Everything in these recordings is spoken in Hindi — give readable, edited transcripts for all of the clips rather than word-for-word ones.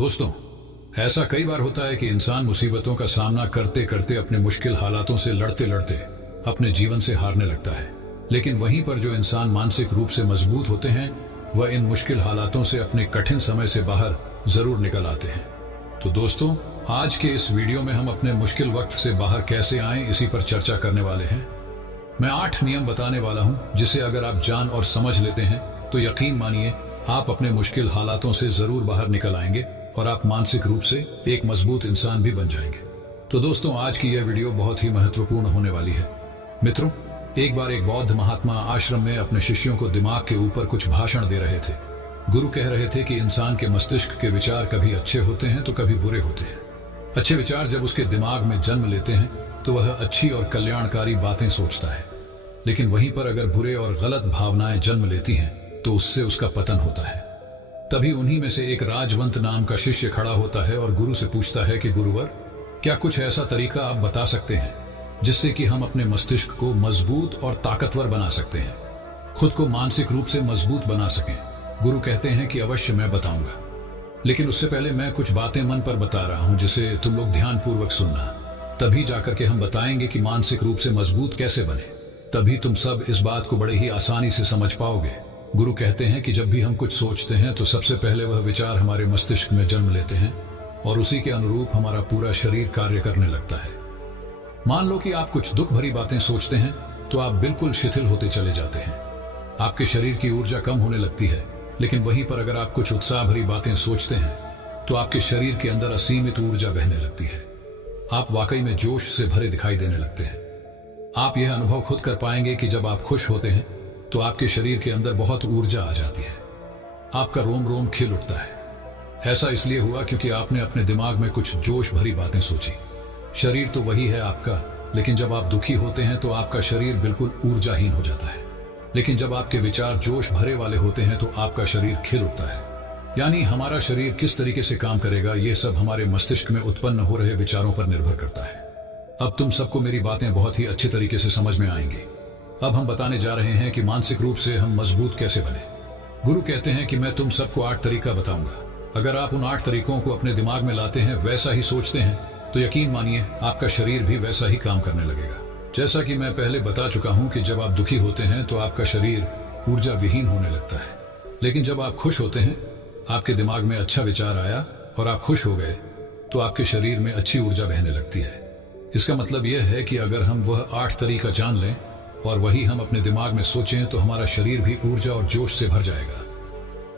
दोस्तों, ऐसा कई बार होता है कि इंसान मुसीबतों का सामना करते करते अपने मुश्किल हालातों से लड़ते लड़ते अपने जीवन से हारने लगता है। लेकिन वहीं पर जो इंसान मानसिक रूप से मजबूत होते हैं वह इन मुश्किल हालातों से अपने कठिन समय से बाहर जरूर निकल आते हैं। तो दोस्तों, आज के इस वीडियो में हम अपने मुश्किल वक्त से बाहर कैसे आएं इसी पर चर्चा करने वाले हैं। मैं 8 नियम बताने वाला हूं जिसे अगर आप जान और समझ लेते हैं तो यकीन मानिए आप अपने मुश्किल हालातों से जरूर बाहर निकल आएंगे और आप मानसिक रूप से एक मजबूत इंसान भी बन जाएंगे। तो दोस्तों, आज की यह वीडियो बहुत ही महत्वपूर्ण होने वाली है। मित्रों, एक बार एक बौद्ध महात्मा आश्रम में अपने शिष्यों को दिमाग के ऊपर कुछ भाषण दे रहे थे। गुरु कह रहे थे कि इंसान के मस्तिष्क के विचार कभी अच्छे होते हैं तो कभी बुरे होते हैं। अच्छे विचार जब उसके दिमाग में जन्म लेते हैं तो वह अच्छी और कल्याणकारी बातें सोचता है, लेकिन वहीं पर अगर बुरे और गलत भावनाएं जन्म लेती हैं तो उससे उसका पतन होता है। तभी उन्हीं में से एक राजवंत नाम का शिष्य खड़ा होता है और गुरु से पूछता है कि गुरुवर, क्या कुछ ऐसा तरीका आप बता सकते हैं जिससे कि हम अपने मस्तिष्क को मजबूत और ताकतवर बना सकते हैं, खुद को मानसिक रूप से मजबूत बना सकें। गुरु कहते हैं कि अवश्य मैं बताऊंगा, लेकिन उससे पहले मैं कुछ बातें मन पर बता रहा हूं जिसे तुम लोग ध्यानपूर्वक सुनना। तभी जाकर के हम बताएंगे कि मानसिक रूप से मजबूत कैसे बने। तभी तुम सब इस बात को बड़े ही आसानी से समझ पाओगे। गुरु कहते हैं कि जब भी हम कुछ सोचते हैं तो सबसे पहले वह विचार हमारे मस्तिष्क में जन्म लेते हैं और उसी के अनुरूप हमारा पूरा शरीर कार्य करने लगता है। मान लो कि आप कुछ दुख भरी बातें सोचते हैं तो आप बिल्कुल शिथिल होते चले जाते हैं, आपके शरीर की ऊर्जा कम होने लगती है। लेकिन वहीं पर अगर आप कुछ उत्साह भरी बातें सोचते हैं तो आपके शरीर के अंदर असीमित ऊर्जा बहने लगती है, आप वाकई में जोश से भरे दिखाई देने लगते हैं। आप यह अनुभव खुद कर पाएंगे कि जब आप खुश होते हैं तो आपके शरीर के अंदर बहुत ऊर्जा आ जाती है, आपका रोम रोम खिल उठता है। ऐसा इसलिए हुआ क्योंकि आपने अपने दिमाग में कुछ जोश भरी बातें सोची। शरीर तो वही है आपका, लेकिन जब आप दुखी होते हैं तो आपका शरीर बिल्कुल ऊर्जाहीन हो जाता है। लेकिन जब आपके विचार जोश भरे वाले होते हैं तो आपका शरीर खिल उठता है। यानी हमारा शरीर किस तरीके से काम करेगा ये सब हमारे मस्तिष्क में उत्पन्न हो रहे विचारों पर निर्भर करता है। अब तुम सबको मेरी बातें बहुत ही अच्छे तरीके से समझ में आएंगी। अब हम बताने जा रहे हैं कि मानसिक रूप से हम मजबूत कैसे बने। गुरु कहते हैं कि मैं तुम सबको 8 तरीका बताऊंगा। अगर आप उन 8 तरीकों को अपने दिमाग में लाते हैं, वैसा ही सोचते हैं, तो यकीन मानिए आपका शरीर भी वैसा ही काम करने लगेगा। जैसा कि मैं पहले बता चुका हूं कि जब आप दुखी होते हैं तो आपका शरीर ऊर्जा विहीन होने लगता है, लेकिन जब आप खुश होते हैं, आपके दिमाग में अच्छा विचार आया और आप खुश हो गए तो आपके शरीर में अच्छी ऊर्जा बहने लगती है। इसका मतलब यह है कि अगर हम वह 8 तरीका जान लें और वही हम अपने दिमाग में सोचें तो हमारा शरीर भी ऊर्जा और जोश से भर जाएगा,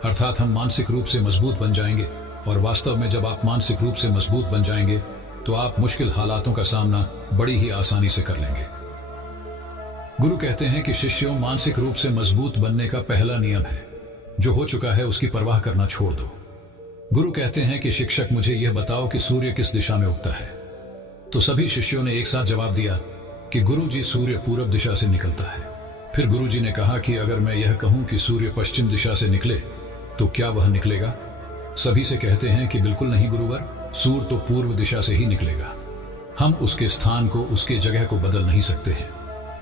अर्थात हम मानसिक रूप से मजबूत बन जाएंगे। और वास्तव में जब आप मानसिक रूप से मजबूत बन जाएंगे तो आप मुश्किल हालातों का सामना बड़ी ही आसानी से कर लेंगे। गुरु कहते हैं कि शिष्यों, मानसिक रूप से मजबूत बनने का पहला नियम है, जो हो चुका है उसकी परवाह करना छोड़ दो। गुरु कहते हैं कि शिक्षक, मुझे यह बताओ कि सूर्य किस दिशा में उगता है। तो सभी शिष्यों ने एक साथ जवाब दिया कि गुरु जी, सूर्य पूरब दिशा से निकलता है। फिर गुरु जी ने कहा कि अगर मैं यह कहूं कि सूर्य पश्चिम दिशा से निकले तो क्या वह निकलेगा? सभी से कहते हैं कि बिल्कुल नहीं गुरुवर, सूर्य तो पूर्व दिशा से ही निकलेगा, हम उसके स्थान को, उसके जगह को बदल नहीं सकते हैं।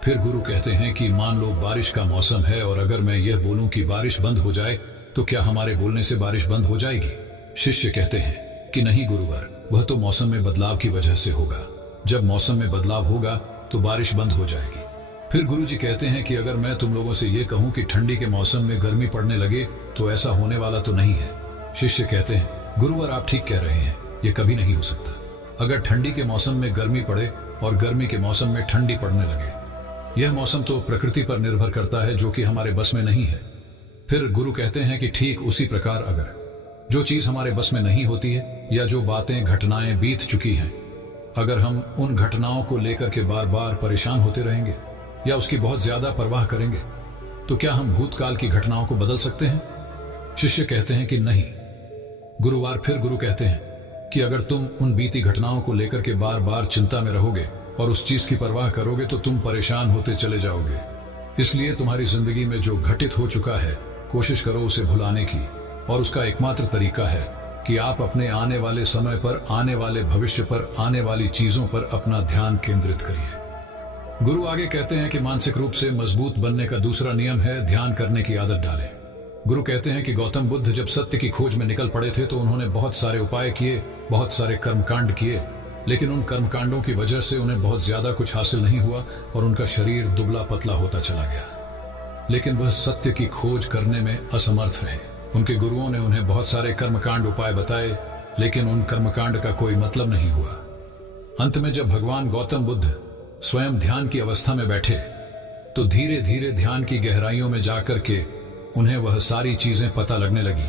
फिर गुरु कहते हैं कि मान लो बारिश का मौसम है और अगर मैं यह बोलूं कि बारिश बंद हो जाए तो क्या हमारे बोलने से बारिश बंद हो जाएगी? शिष्य कहते हैं कि नहीं गुरुवर, वह तो मौसम में बदलाव की वजह से होगा, जब मौसम में बदलाव होगा तो बारिश बंद हो जाएगी। फिर गुरु जी कहते हैं कि अगर मैं तुम लोगों से यह कहूं कि ठंडी के मौसम में गर्मी पड़ने लगे तो ऐसा होने वाला तो नहीं है। शिष्य कहते हैं गुरुवर, आप ठीक कह रहे हैं, यह कभी नहीं हो सकता। अगर ठंडी के मौसम में गर्मी पड़े और गर्मी के मौसम में ठंडी पड़ने लगे, यह मौसम तो प्रकृति पर निर्भर करता है जो कि हमारे बस में नहीं है। फिर गुरु कहते हैं कि ठीक उसी प्रकार अगर जो चीज हमारे बस में नहीं होती है या जो बातें, घटनाएं बीत चुकी हैं, अगर हम उन घटनाओं को लेकर के बार बार परेशान होते रहेंगे या उसकी बहुत ज्यादा परवाह करेंगे तो क्या हम भूतकाल की घटनाओं को बदल सकते हैं? शिष्य कहते हैं कि नहीं गुरुवार। फिर गुरु कहते हैं कि अगर तुम उन बीती घटनाओं को लेकर के बार बार चिंता में रहोगे और उस चीज की परवाह करोगे तो तुम परेशान होते चले जाओगे। इसलिए तुम्हारी जिंदगी में जो घटित हो चुका है, कोशिश करो उसे भुलाने की, और उसका एकमात्र तरीका है कि आप अपने आने वाले समय पर, आने वाले भविष्य पर, आने वाली चीजों पर अपना ध्यान केंद्रित करिए। गुरु आगे कहते हैं कि मानसिक रूप से मजबूत बनने का दूसरा नियम है ध्यान करने की आदत डालें। गुरु कहते हैं कि गौतम बुद्ध जब सत्य की खोज में निकल पड़े थे तो उन्होंने बहुत सारे उपाय किए, बहुत सारे कर्मकांड किए, लेकिन उन कर्मकांडों की वजह से उन्हें बहुत ज्यादा कुछ हासिल नहीं हुआ और उनका शरीर दुबला पतला होता चला गया। लेकिन वह सत्य की खोज करने में असमर्थ रहे। उनके गुरुओं ने उन्हें बहुत सारे कर्मकांड उपाय बताए, लेकिन उन कर्मकांड का कोई मतलब नहीं हुआ। अंत में जब भगवान गौतम बुद्ध स्वयं ध्यान की अवस्था में बैठे तो धीरे धीरे ध्यान की गहराइयों में जाकर के उन्हें वह सारी चीजें पता लगने लगी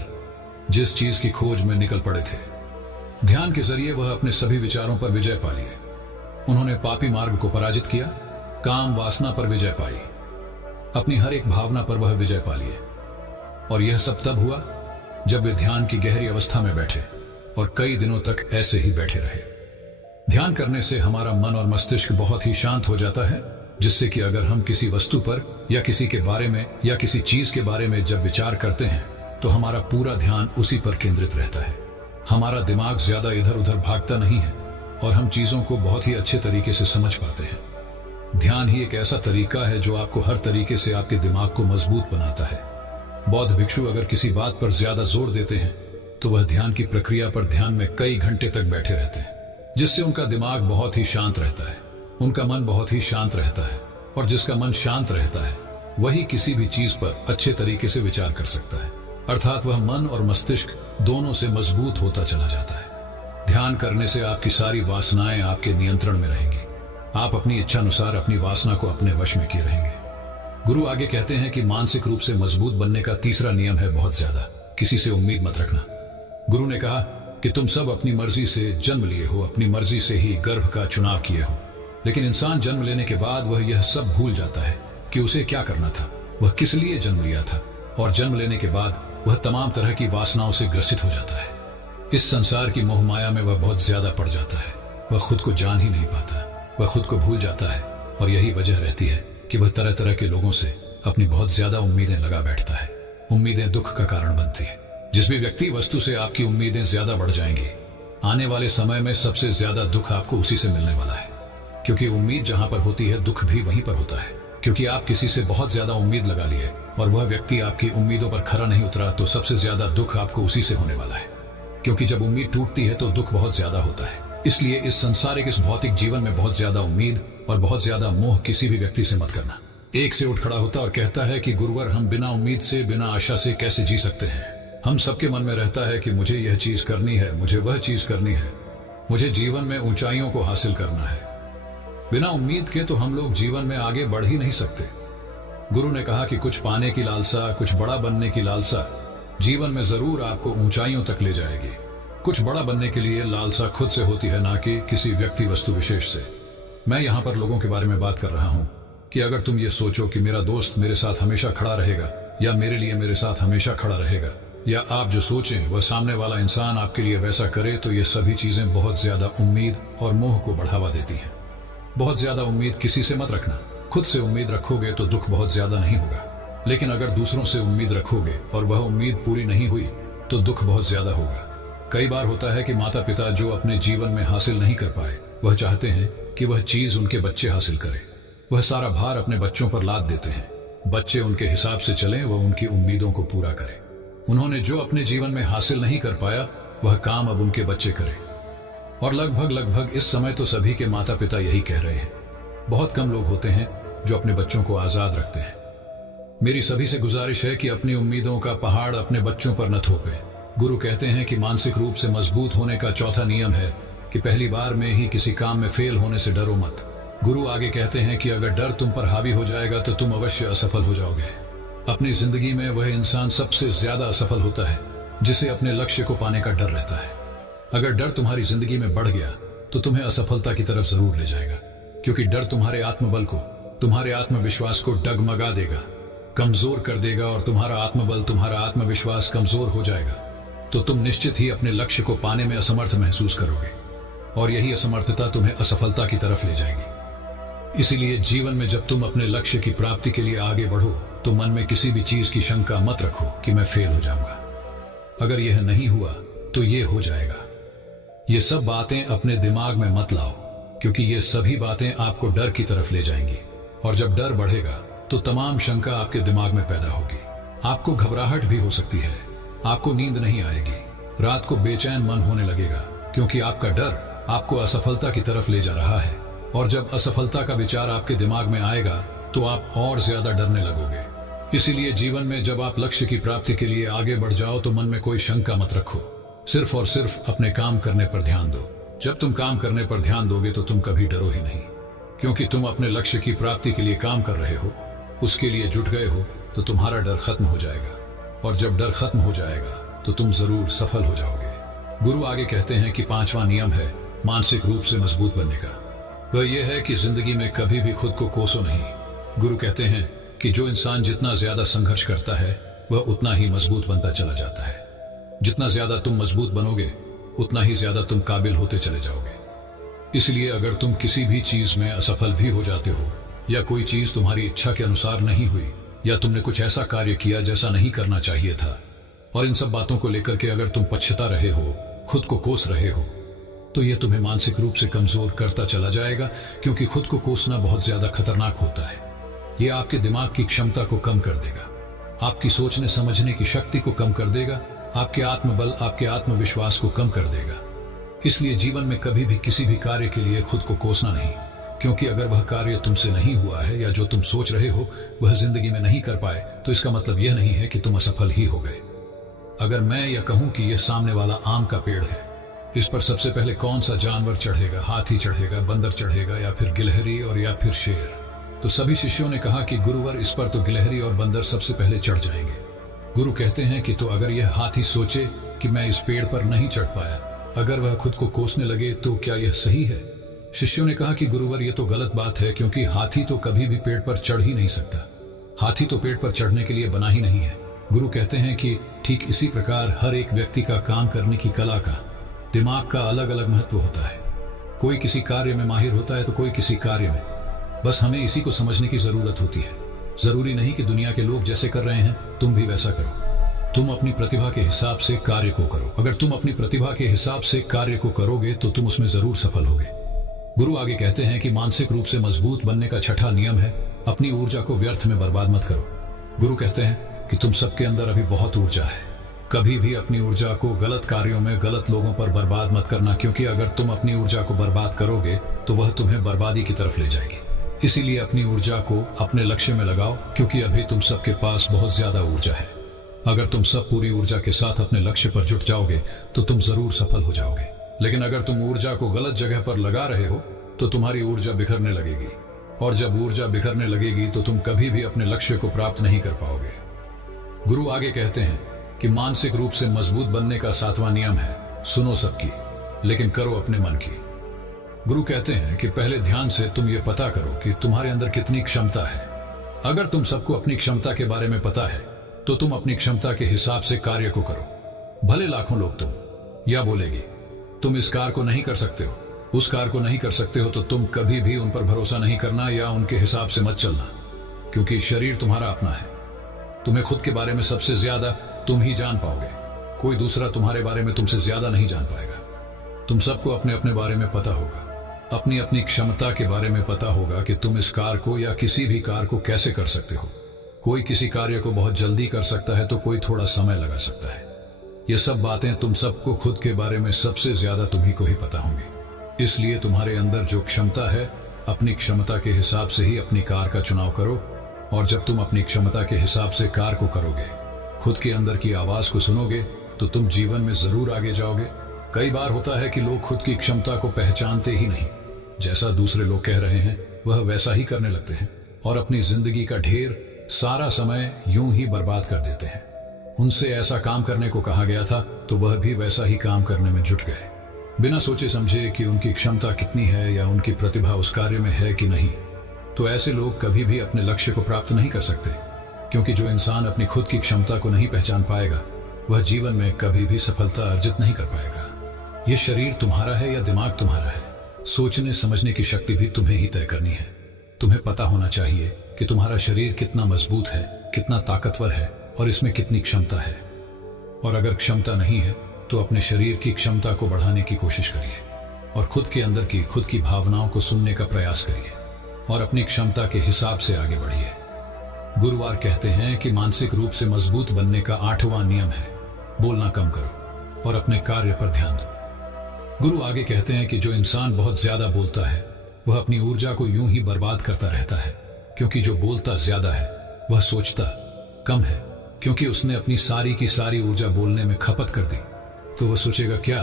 जिस चीज की खोज में निकल पड़े थे। ध्यान के जरिए वह अपने सभी विचारों पर विजय पा लिए। उन्होंने पापी मार्ग को पराजित किया, काम वासना पर विजय पाई, अपनी हर एक भावना पर वह विजय पा लिए। और यह सब तब हुआ जब वे ध्यान की गहरी अवस्था में बैठे और कई दिनों तक ऐसे ही बैठे रहे। ध्यान करने से हमारा मन और मस्तिष्क बहुत ही शांत हो जाता है, जिससे कि अगर हम किसी वस्तु पर या किसी के बारे में या किसी चीज के बारे में जब विचार करते हैं तो हमारा पूरा ध्यान उसी पर केंद्रित रहता है। हमारा दिमाग ज्यादा इधर उधर भागता नहीं है और हम चीजों को बहुत ही अच्छे तरीके से समझ पाते हैं। ध्यान ही एक ऐसा तरीका है जो आपको हर तरीके से आपके दिमाग को मजबूत बनाता है। बौद्ध भिक्षु अगर किसी बात पर ज्यादा जोर देते हैं तो वह ध्यान की प्रक्रिया पर ध्यान में कई घंटे तक बैठे रहते हैं, जिससे उनका दिमाग बहुत ही शांत रहता है, उनका मन बहुत ही शांत रहता है। और जिसका मन शांत रहता है वही किसी भी चीज पर अच्छे तरीके से विचार कर सकता है, अर्थात वह मन और मस्तिष्क दोनों से मजबूत होता चला जाता है। ध्यान करने से आपकी सारी वासनाएं आपके नियंत्रण में रहेंगी। आप अपनी इच्छानुसार अपनी वासना को अपने वश में किए रहेंगे। गुरु आगे कहते हैं कि मानसिक रूप से मजबूत बनने का तीसरा नियम है बहुत ज्यादा किसी से उम्मीद मत रखना। गुरु ने कहा कि तुम सब अपनी मर्जी से जन्म लिए हो, अपनी मर्जी से ही गर्भ का चुनाव किए हो, लेकिन इंसान जन्म लेने के बाद वह यह सब भूल जाता है कि उसे क्या करना था, वह किस लिए जन्म लिया था, और जन्म लेने के बाद वह तमाम तरह की वासनाओं से ग्रसित हो जाता है। इस संसार की मोह माया में वह बहुत ज्यादा पड़ जाता है, वह खुद को जान ही नहीं पाता, वह खुद को भूल जाता है। और यही वजह रहती है कि वह तरह तरह के लोगों से अपनी बहुत ज्यादा उम्मीदें लगा बैठता है। उम्मीदें दुख का कारण बनती है। जिस भी व्यक्ति वस्तु से आपकी उम्मीदें ज्यादा बढ़ जाएंगी, आने वाले समय में सबसे ज्यादा दुख आपको उसी से मिलने वाला है, क्योंकि उम्मीद जहां पर होती है दुख भी वहीं पर होता है। क्योंकि आप किसी से बहुत ज्यादा उम्मीद लगा लिए और वह व्यक्ति आपकी उम्मीदों पर खरा नहीं उतरा तो सबसे ज्यादा दुख आपको उसी से होने वाला है। क्योंकि जब उम्मीद टूटती है तो दुख बहुत ज्यादा होता है। इसलिए इस संसारिक इस भौतिक जीवन में बहुत ज्यादा उम्मीद और बहुत ज्यादा मोह किसी भी व्यक्ति से मत करना। एक से उठ खड़ा होता और कहता है कि गुरुवर, हम बिना उम्मीद से बिना आशा से कैसे जी सकते हैं। हम सबके मन में रहता है कि मुझे यह चीज करनी है, मुझे वह चीज करनी है, मुझे जीवन में ऊंचाइयों को हासिल करना है। बिना उम्मीद के तो हम लोग जीवन में आगे बढ़ ही नहीं सकते। गुरु ने कहा कि कुछ पाने की लालसा, कुछ बड़ा बनने की लालसा जीवन में जरूर आपको ऊंचाइयों तक ले जाएगी। कुछ बड़ा बनने के लिए लालसा खुद से होती है, ना कि किसी व्यक्ति वस्तु विशेष से। मैं यहाँ पर लोगों के बारे में बात कर रहा हूँ कि अगर तुम ये सोचो कि मेरा दोस्त मेरे साथ हमेशा खड़ा रहेगा या मेरे लिए मेरे साथ हमेशा खड़ा रहेगा, या आप जो सोचें वह सामने वाला इंसान आपके लिए वैसा करे, तो ये सभी चीजें बहुत ज्यादा उम्मीद और मोह को बढ़ावा देती हैं। बहुत ज्यादा उम्मीद किसी से मत रखना। खुद से उम्मीद रखोगे तो दुख बहुत ज्यादा नहीं होगा, लेकिन अगर दूसरों से उम्मीद रखोगे और वह उम्मीद पूरी नहीं हुई तो दुख बहुत ज्यादा होगा। कई बार होता है कि माता पिता जो अपने जीवन में हासिल नहीं कर पाए, वह चाहते हैं कि वह चीज उनके बच्चे हासिल करें। वह सारा भार अपने बच्चों पर लाद देते हैं। बच्चे उनके हिसाब से चलें, वह उनकी उम्मीदों को पूरा करें। उन्होंने जो अपने जीवन में हासिल नहीं कर पाया वह काम अब उनके बच्चे करें। और लगभग इस समय तो सभी के माता पिता यही कह रहे हैं। बहुत कम लोग होते हैं जो अपने बच्चों को आजाद रखते हैं। मेरी सभी से गुजारिश है कि अपनी उम्मीदों का पहाड़ अपने बच्चों पर न थोपे। गुरु कहते हैं कि मानसिक रूप से मजबूत होने का चौथा नियम है कि पहली बार में ही किसी काम में फेल होने से डरो मत। गुरु आगे कहते हैं कि अगर डर तुम पर हावी हो जाएगा तो तुम अवश्य असफल हो जाओगे। अपनी जिंदगी में वह इंसान सबसे ज्यादा असफल होता है जिसे अपने लक्ष्य को पाने का डर रहता है। अगर डर तुम्हारी जिंदगी में बढ़ गया तो तुम्हें असफलता की तरफ जरूर ले जाएगा, क्योंकि डर तुम्हारे आत्मबल को, तुम्हारे आत्मविश्वास को डगमगा देगा, कमजोर कर देगा। और तुम्हारा आत्मबल, तुम्हारा आत्मविश्वास कमजोर हो जाएगा तो तुम निश्चित ही अपने लक्ष्य को पाने में असमर्थ महसूस करोगे, और यही असमर्थता तुम्हें असफलता की तरफ ले जाएगी। इसीलिए जीवन में जब तुम अपने लक्ष्य की प्राप्ति के लिए आगे बढ़ो तो मन में किसी भी चीज की शंका मत रखो कि मैं फेल हो जाऊंगा। अगर यह नहीं हुआ तो ये हो जाएगा। ये सब बातें अपने दिमाग में मत लाओ, क्योंकि ये सभी बातें आपको डर की तरफ ले जाएंगी, और जब डर बढ़ेगा तो तमाम शंका आपके दिमाग में पैदा होगी आपको घबराहट भी हो सकती है, आपको नींद नहीं आएगी, रात को बेचैन मन होने लगेगा, क्योंकि आपका डर आपको असफलता की तरफ ले जा रहा है। और जब असफलता का विचार आपके दिमाग में आएगा तो आप और ज्यादा डरने लगोगे। इसीलिए जीवन में जब आप लक्ष्य की प्राप्ति के लिए आगे बढ़ जाओ तो मन में कोई शंका मत रखो, सिर्फ और सिर्फ अपने काम करने पर ध्यान दो। जब तुम काम करने पर ध्यान दोगे तो तुम कभी डरो ही नहीं, क्योंकि तुम अपने लक्ष्य की प्राप्ति के लिए काम कर रहे हो, उसके लिए जुट गए हो, तो तुम्हारा डर खत्म हो जाएगा। और जब डर खत्म हो जाएगा तो तुम जरूर सफल हो जाओगे। गुरु आगे कहते हैं कि 5वां नियम है मानसिक रूप से मजबूत बनने का। वह यह है कि जिंदगी में कभी भी खुद को कोसो नहीं। गुरु कहते हैं कि जो इंसान जितना ज्यादा संघर्ष करता है वह उतना ही मजबूत बनता चला जाता है। जितना ज्यादा तुम मजबूत बनोगे उतना ही ज्यादा तुम काबिल होते चले जाओगे। इसलिए अगर तुम किसी भी चीज में असफल भी हो जाते हो, या कोई चीज तुम्हारी इच्छा के अनुसार नहीं हुई, या तुमने कुछ ऐसा कार्य किया जैसा नहीं करना चाहिए था, और इन सब बातों को लेकर के अगर तुम पछता रहे हो, खुद को कोस रहे हो, तो यह तुम्हें मानसिक रूप से कमजोर करता चला जाएगा, क्योंकि खुद को कोसना बहुत ज्यादा खतरनाक होता है। यह आपके दिमाग की क्षमता को कम कर देगा, आपकी सोचने समझने की शक्ति को कम कर देगा, आपके आत्मबल, आपके आत्मविश्वास को कम कर देगा। इसलिए जीवन में कभी भी किसी भी कार्य के लिए खुद को कोसना नहीं, क्योंकि अगर वह कार्य तुमसे नहीं हुआ है या जो तुम सोच रहे हो वह जिंदगी में नहीं कर पाए, तो इसका मतलब यह नहीं है कि तुम असफल ही हो गए। अगर मैं यह कहूं कि यह सामने वाला आम का पेड़ है, इस पर सबसे पहले कौन सा जानवर चढ़ेगा? हाथी चढ़ेगा, बंदर चढ़ेगा, या फिर गिलहरी और या फिर शेर? तो सभी शिष्यों ने कहा कि गुरुवर, इस पर तो गिलहरी और बंदर सबसे पहले चढ़ जाएंगे। गुरु कहते हैं कि तो अगर यह हाथी सोचे कि मैं इस पेड़ पर नहीं चढ़ पाया, अगर वह खुद को कोसने लगे, तो क्या यह सही है? शिष्यों ने कहा कि गुरुवर, यह तो गलत बात है, क्योंकि हाथी तो कभी भी पेड़ पर चढ़ ही नहीं सकता। हाथी तो पेड़ पर चढ़ने के लिए बना ही नहीं है। गुरु कहते हैं कि ठीक इसी प्रकार हर एक व्यक्ति का काम करने की कला का, दिमाग का अलग अलग महत्व होता है। कोई किसी कार्य में माहिर होता है तो कोई किसी कार्य में। बस हमें इसी को समझने की जरूरत होती है। जरूरी नहीं कि दुनिया के लोग जैसे कर रहे हैं तुम भी वैसा करो। तुम अपनी प्रतिभा के हिसाब से कार्य को करो। अगर तुम अपनी प्रतिभा के हिसाब से कार्य को करोगे तो तुम उसमें जरूर सफल होगे। गुरु आगे कहते हैं कि मानसिक रूप से मजबूत बनने का 6ठा नियम है अपनी ऊर्जा को व्यर्थ में बर्बाद मत करो। गुरु कहते हैं कि तुम सबके अंदर अभी बहुत ऊर्जा है। कभी भी अपनी ऊर्जा को गलत कार्यों में, गलत लोगों पर बर्बाद मत करना, क्योंकि अगर तुम अपनी ऊर्जा को बर्बाद करोगे तो वह तुम्हें बर्बादी की तरफ ले जाएगी। इसीलिए अपनी ऊर्जा को अपने लक्ष्य में लगाओ, क्योंकि अभी तुम सबके पास बहुत ज्यादा ऊर्जा है। अगर तुम सब पूरी ऊर्जा के साथ अपने लक्ष्य पर जुट जाओगे तो तुम जरूर सफल हो जाओगे। लेकिन अगर तुम ऊर्जा को गलत जगह पर लगा रहे हो तो तुम्हारी ऊर्जा बिखरने लगेगी, और जब ऊर्जा बिखरने लगेगी तो तुम कभी भी अपने लक्ष्य को प्राप्त नहीं कर पाओगे। गुरु आगे कहते हैं कि मानसिक रूप से मजबूत बनने का 7वां नियम है सुनो सबकी, लेकिन करो अपने मन की। गुरु कहते हैं कि पहले ध्यान से तुम ये पता करो कि तुम्हारे अंदर कितनी क्षमता है। अगर तुम सबको अपनी क्षमता के बारे में पता है तो तुम अपनी क्षमता के हिसाब से कार्य को करो। भले लाखों लोग तुम या बोलेगी तुम इस कार्य को नहीं कर सकते हो, उस कार्य को नहीं कर सकते हो, तो तुम कभी भी उन पर भरोसा नहीं करना या उनके हिसाब से मत चलना, क्योंकि शरीर तुम्हारा अपना है। तुम्हें खुद के बारे में सबसे ज्यादा तुम ही जान पाओगे। कोई दूसरा तुम्हारे बारे में तुमसे ज्यादा नहीं जान पाएगा। तुम सबको अपने अपने बारे में पता होगा, अपनी अपनी क्षमता के बारे में पता होगा कि तुम इस कार्य को या किसी भी कार्य को कैसे कर सकते हो। कोई किसी कार्य को बहुत जल्दी कर सकता है तो कोई थोड़ा समय लगा सकता है। ये सब बातें तुम सबको खुद के बारे में सबसे ज्यादा तुम्ही को ही पता होंगी। इसलिए तुम्हारे अंदर जो क्षमता है, अपनी क्षमता के हिसाब से ही अपनी कार्य का चुनाव करो। और जब तुम अपनी क्षमता के हिसाब से कार्य को करोगे, खुद के अंदर की आवाज को सुनोगे, तो तुम जीवन में जरूर आगे जाओगे। कई बार होता है कि लोग खुद की क्षमता को पहचानते ही नहीं, जैसा दूसरे लोग कह रहे हैं वह वैसा ही करने लगते हैं और अपनी जिंदगी का ढेर सारा समय यूं ही बर्बाद कर देते हैं। उनसे ऐसा काम करने को कहा गया था तो वह भी वैसा ही काम करने में जुट गए, बिना सोचे समझे कि उनकी क्षमता कितनी है या उनकी प्रतिभा उस कार्य में है कि नहीं। तो ऐसे लोग कभी भी अपने लक्ष्य को प्राप्त नहीं कर सकते, क्योंकि जो इंसान अपनी खुद की क्षमता को नहीं पहचान पाएगा वह जीवन में कभी भी सफलता अर्जित नहीं कर पाएगा। यह शरीर तुम्हारा है या दिमाग तुम्हारा है, सोचने समझने की शक्ति भी तुम्हें ही तय करनी है। तुम्हें पता होना चाहिए कि तुम्हारा शरीर कितना मजबूत है, कितना ताकतवर है और इसमें कितनी क्षमता है। और अगर क्षमता नहीं है तो अपने शरीर की क्षमता को बढ़ाने की कोशिश करिए और खुद के अंदर की खुद की भावनाओं को सुनने का प्रयास करिए और अपनी क्षमता के हिसाब से आगे बढ़िए। गुरुवार कहते हैं कि मानसिक रूप से मजबूत बनने का 8वां नियम है, बोलना कम करो और अपने कार्य पर ध्यान दो। गुरु आगे कहते हैं कि जो इंसान बहुत ज्यादा बोलता है वह अपनी ऊर्जा को यूं ही बर्बाद करता रहता है, क्योंकि जो बोलता ज्यादा है वह सोचता कम है, क्योंकि उसने अपनी सारी की सारी ऊर्जा बोलने में खपत कर दी तो वह सोचेगा क्या,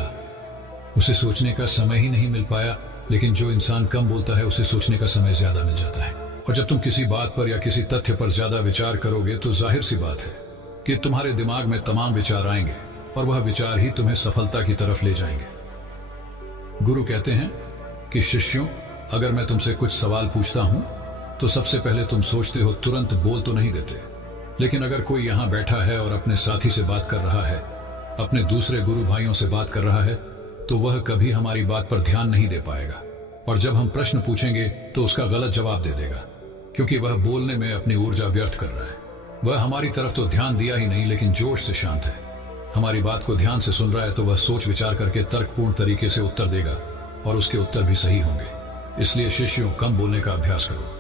उसे सोचने का समय ही नहीं मिल पाया। लेकिन जो इंसान कम बोलता है उसे सोचने का समय ज्यादा मिल जाता है। और जब तुम किसी बात पर या किसी तथ्य पर ज्यादा विचार करोगे तो जाहिर सी बात है कि तुम्हारे दिमाग में तमाम विचार आएंगे और वह विचार ही तुम्हें सफलता की तरफ ले जाएंगे। गुरु कहते हैं कि शिष्यों, अगर मैं तुमसे कुछ सवाल पूछता हूं तो सबसे पहले तुम सोचते हो, तुरंत बोल तो नहीं देते। लेकिन अगर कोई यहां बैठा है और अपने साथी से बात कर रहा है, अपने दूसरे गुरु भाइयों से बात कर रहा है, तो वह कभी हमारी बात पर ध्यान नहीं दे पाएगा। और जब हम प्रश्न पूछेंगे तो उसका गलत जवाब दे देगा, क्योंकि वह बोलने में अपनी ऊर्जा व्यर्थ कर रहा है। वह हमारी तरफ तो ध्यान दिया ही नहीं, लेकिन जोश से शांत है। हमारी बात को ध्यान से सुन रहा है तो वह सोच विचार करके तर्कपूर्ण तरीके से उत्तर देगा और उसके उत्तर भी सही होंगे। इसलिए शिष्यों, कम बोलने का अभ्यास करो।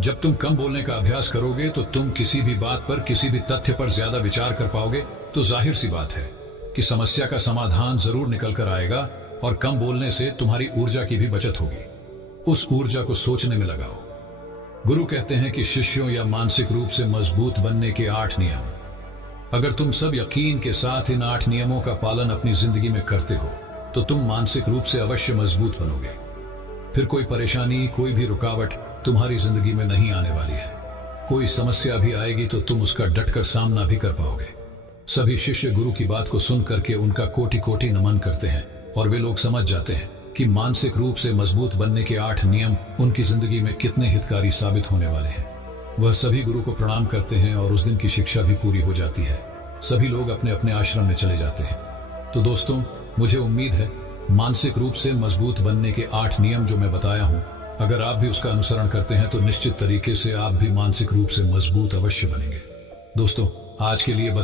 जब तुम कम बोलने का अभ्यास करोगे तो तुम किसी भी बात पर, किसी भी तथ्य पर ज्यादा विचार कर पाओगे। तो जाहिर सी बात है कि समस्या का समाधान जरूर निकल कर आएगा और कम बोलने से तुम्हारी ऊर्जा की भी बचत होगी। उस ऊर्जा को सोचने में लगाओ। गुरु कहते हैं कि शिष्यों, या मानसिक रूप से मजबूत बनने के 8 नियम। अगर तुम सब यकीन के साथ इन 8 नियमों का पालन अपनी जिंदगी में करते हो तो तुम मानसिक रूप से अवश्य मजबूत बनोगे। फिर कोई परेशानी, कोई भी रुकावट तुम्हारी जिंदगी में नहीं आने वाली है। कोई समस्या भी आएगी तो तुम उसका डटकर सामना भी कर पाओगे। सभी शिष्य गुरु की बात को सुन करके उनका कोटि कोटि नमन करते हैं और वे लोग समझ जाते हैं कि मानसिक रूप से मजबूत बनने के 8 नियम उनकी जिंदगी में कितने हितकारी साबित होने वाले हैं। वह सभी गुरु को प्रणाम करते हैं और उस दिन की शिक्षा भी पूरी हो जाती है। सभी लोग अपने अपने आश्रम में चले जाते हैं। तो दोस्तों, मुझे उम्मीद है मानसिक रूप से मजबूत बनने के 8 नियम जो मैं बताया हूं, अगर आप भी उसका अनुसरण करते हैं तो निश्चित तरीके से आप भी मानसिक रूप से मजबूत अवश्य बनेंगे। दोस्तों, आज के लिए बस